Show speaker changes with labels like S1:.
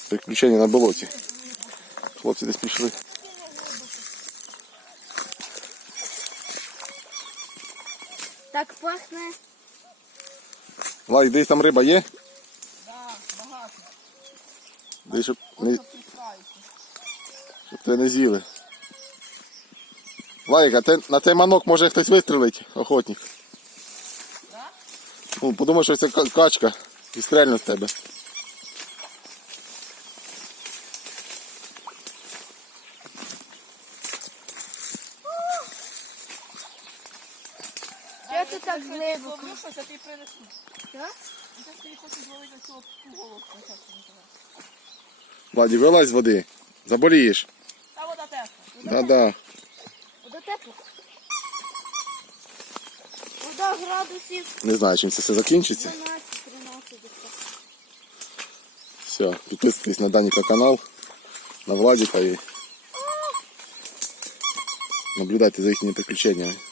S1: Приключення на болоті. Хлопці десь пішли.
S2: Так пахне.
S1: Лайк, десь там риба є?
S3: Так, багато.
S1: Десь, щоб
S3: Щоб
S1: тебе не з'їли. Лайк, а на цей манок може хтось вистрелить, охотник?
S3: Так?
S1: Ну, подумай, що це качка і стрельне в тебе.
S2: Я тут так глибоко.
S3: Ловлю щось, а ти принесу.
S2: Так?
S3: Я тобі хочу зловити на цю головку.
S1: Владі, вилазь з води. Заболієш.
S3: Та вода тепла.
S1: Да-да.
S2: Вода тепла. Вода градусів
S1: Не знаю, чим це все закінчиться.
S2: 12-13.
S1: Все, підписуйтесь на Даніка канал, на Владіка і наблюдайте за їхніми приключеннями.